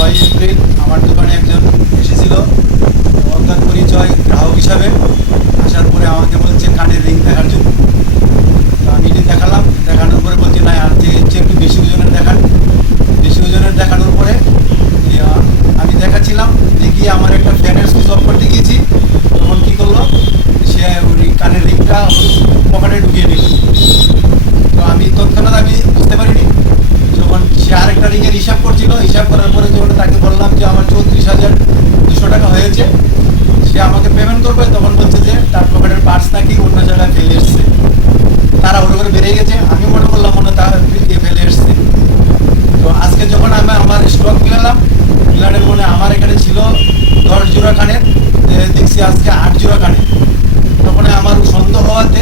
ছয় এপ্রিল আমার দোকানে একজন এসেছিল। অজ্ঞাত পরিচয় গ্রাহক হিসাবে। পার্স নাকি অন্য জায়গায় ফেলে এসছে। তারা ওর করে বেড়ে গেছে। আমি মনে করলাম মনে তার ফেলে এসছে। তো আজকে যখন আমি আমার স্টক মিলালাম মিলানের মনে আমার এখানে ছিল দশ জোড়া কানের দেখছি আজকে আট জোড়া কানের। তখন আমার সন্দেহ হওয়াতে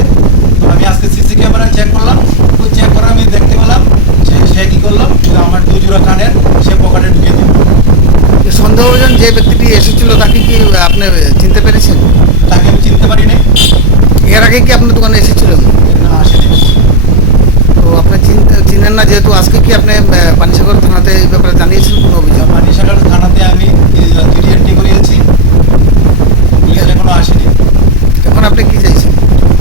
আমি আজকে সিসি ক্যামেরা চেক করলাম ওই চেক করে আমি দেখতে পেলাম যে সে কী করল যে আমার দু জোড়া কানের সে পকেটে ঢুকিয়ে দিল যে সন্দেহভাজন যে ব্যক্তিটি এসেছিল তাকে কি আপনি চিনতে পেরেছেন? তাকে আমি চিনতে পারিনি। এর আগে কি আপনার দোকানে এসেছিল? না আসেনি তো আপনি চিনতে চিনেন না যেহেতু আজকে কি আপনি পানিসাগর থানাতে এই ব্যাপারে জানিয়েছেন কোনো অভিযোগ? মানিসাগর থানাতে আমি জিডি এন্ট্রি করিয়েছি। পুলিশ এখনও আসেনি। এখন আপনি কি চাইছেন?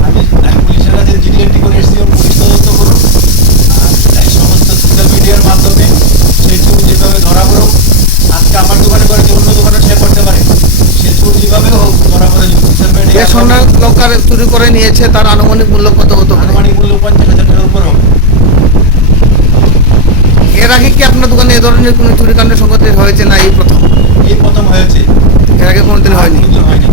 আমি পুলিশের কাছে জিডি এন্ট্রি করে এসেছি পুলিশ তদন্ত করুন আর সমস্ত সোশ্যাল মিডিয়ার মাধ্যমে সেই চুর যেভাবে ধরা পড়ুক আজকে আমার দোকানে করে যে অন্য দোকানে সে করতে পারে। সে যেভাবে হোক ধরা পড়ে যে মিডিয়া চুরি করে নিয়েছে তার আনুমানিক মূল্য কত হতো আনুমানিক মূল্য পঞ্চাশ হাজার টাকার উপর হবে। এর আগে কি আপনার দোকানে এ ধরনের কোনো চুরি কাণ্ডের সংগতি হয়েছে না এই প্রথম? এই প্রথম হয়েছে। এর আগে কোনোদিন হয়নি। আমি